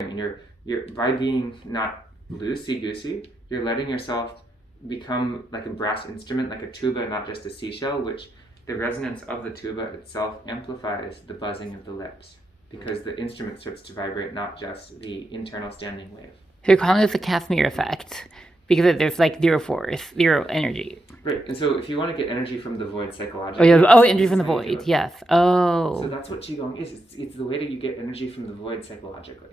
You're by being not loosey-goosey, you're letting yourself become like a brass instrument, like a tuba, not just a seashell, which the resonance of the tuba itself amplifies the buzzing of the lips, because the instrument starts to vibrate, not just the internal standing wave. So you're calling this a Casimir effect because there's like zero force, zero energy. Right, and so if you want to get energy from the void psychologically... Energy from the void, yes. So that's what Qigong is. It's the way that you get energy from the void psychologically.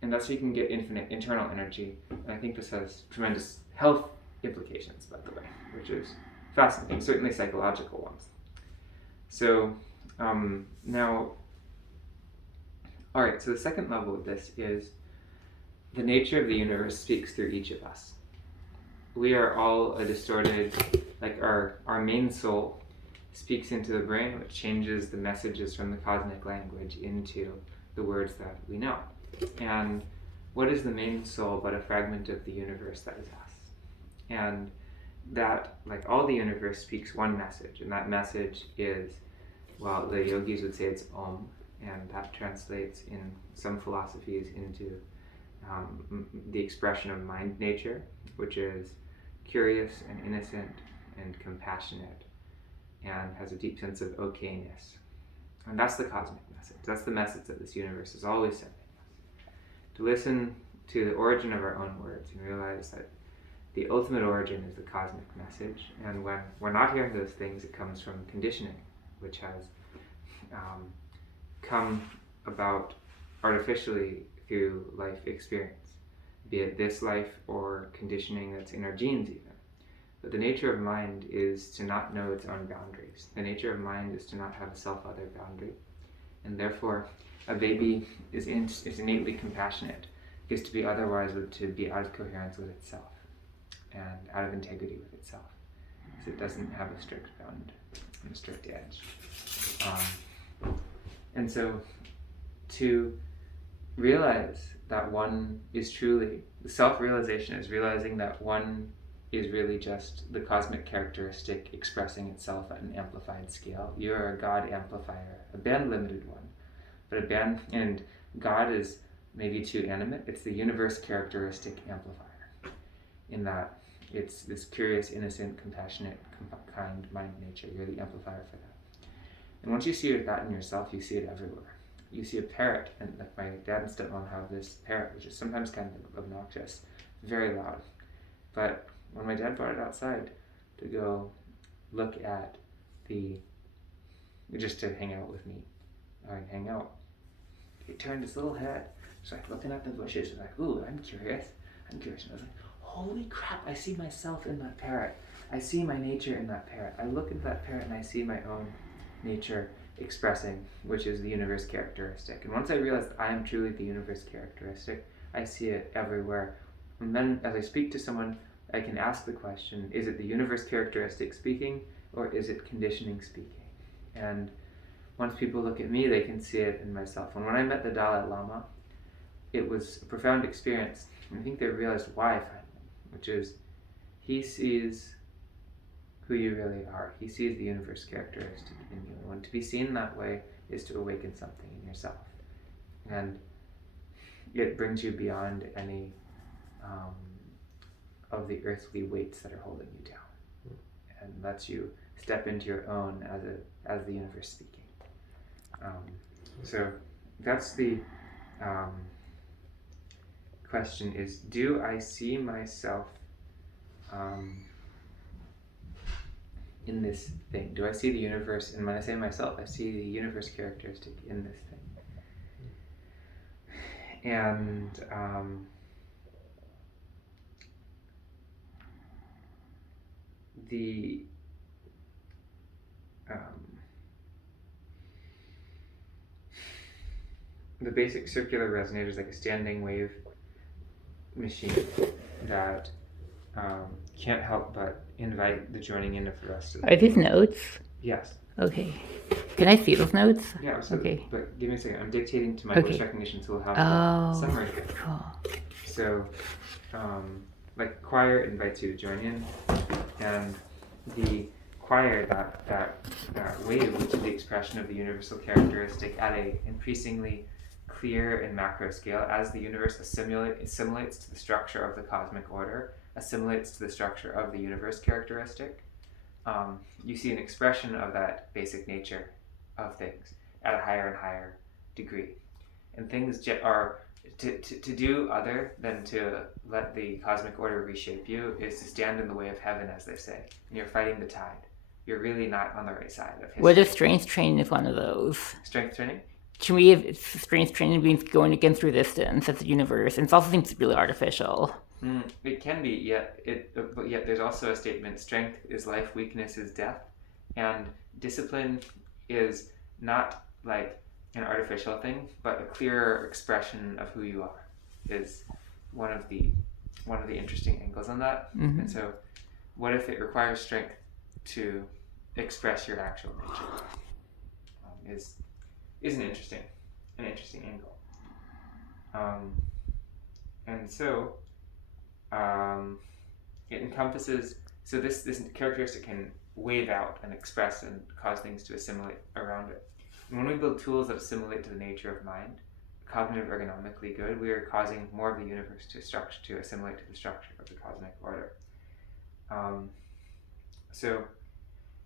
And that's how you can get infinite internal energy. And I think this has tremendous health implications, by the way, which is fascinating, certainly psychological ones. So now, all right, so the second level of this is the nature of the universe speaks through each of us. We are all a distorted, like our main soul speaks into the brain, which changes the messages from the cosmic language into the words that we know. And what is the main soul but a fragment of the universe that is us? And that, like all the universe, speaks one message, and that message is, well, the yogis would say it's Om, and that translates in some philosophies into the expression of mind nature, which is curious and innocent and compassionate and has a deep sense of okayness. And that's the cosmic message. That's the message that this universe is always sending us. To listen to the origin of our own words and realize that the ultimate origin is the cosmic message. And when we're not hearing those things, it comes from conditioning, which has come about artificially through life experience, be it this life or conditioning that's in our genes even. But the nature of mind is to not know its own boundaries. The nature of mind is to not have a self-other boundary. And therefore, a baby is innately compassionate, because to be otherwise would to be out of coherence with itself and out of integrity with itself. So it doesn't have a strict bound and a strict edge. And so to realize that one is truly, the self-realization is realizing that one is really just the cosmic characteristic expressing itself at an amplified scale. You are a God amplifier, a band-limited one, but a band, and God is maybe too animate. It's the universe characteristic amplifier, in that it's this curious, innocent, compassionate, kind mind nature. You're the amplifier for that. And once you see that in yourself, you see it everywhere. You see a parrot, and like my dad and stepmom have this parrot, which is sometimes kind of obnoxious, very loud. But when my dad brought it outside to go look at just to hang out with me, hang out, it turned its little head, just like looking at the bushes, and like, ooh, I'm curious. And I was like, holy crap, I see myself in that parrot. I see my nature in that parrot. I look at that parrot and I see my own nature expressing, which is the universe characteristic. And once I realized I am truly the universe characteristic, I see it everywhere. And then as I speak to someone, I can ask the question, is it the universe characteristic speaking, or is it conditioning speaking? And once people look at me, they can see it in myself. And when I met the Dalai Lama, it was a profound experience. And I think they realized why I find him, which is he sees who you really are. He sees the universe characteristic in you. And to be seen that way is to awaken something in yourself. And it brings you beyond any of the earthly weights that are holding you down, and lets you step into your own as the universe speaking. So that's the question is, do I see myself in this thing? Do I see the universe? And when I say myself, I see the universe characteristic in this thing. And the basic circular resonator is like a standing wave machine that can't help but invite the joining in of the rest of the... Are these notes? Yes. Okay. Can I see those notes? Yeah, absolutely. Okay. But give me a second. I'm dictating to my voice recognition, so we'll have the summary. Cool. So, like choir invites you to join in, and the choir, that wave, which is the expression of the universal characteristic at a increasingly clear in macro scale as the universe assimilates to the structure of the cosmic order, assimilates to the structure of the universe characteristic. You see an expression of that basic nature of things at a higher and higher degree. And things are to do other than to let the cosmic order reshape you is to stand in the way of heaven, as they say. And you're fighting the tide. You're really not on the right side of history. What if strength training is one of those? Strength training? To me, if strength training means going against resistance at the universe, and it also seems really artificial. It can be, but yet there's also a statement: strength is life, weakness is death, and discipline is not like an artificial thing, but a clearer expression of who you are. Is one of the interesting angles on that. Mm-hmm. And so, what if it requires strength to express your actual nature? Is an interesting angle. And so. It encompasses, so this characteristic can wave out and express and cause things to assimilate around it. And when we build tools that assimilate to the nature of mind, cognitive ergonomically good, we are causing more of the universe to assimilate to the structure of the cosmic order. So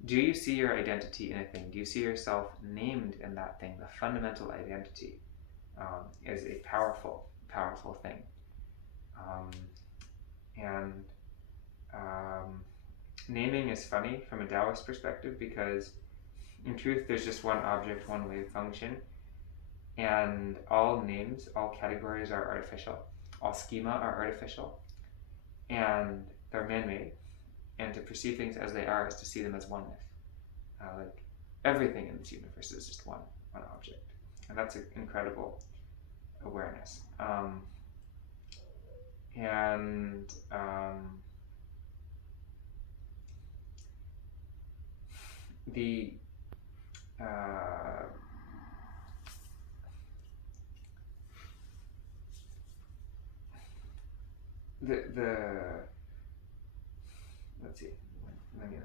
do you see your identity in a thing? Do you see yourself named in that thing? The fundamental identity is a powerful thing. Naming is funny from a Taoist perspective because in truth there's just one object, one wave function, and all names, all categories are artificial, all schema are artificial, and they're man-made, and to perceive things as they are is to see them as oneness. Like everything in this universe is just one object, and that's an incredible awareness. Let's see. Let me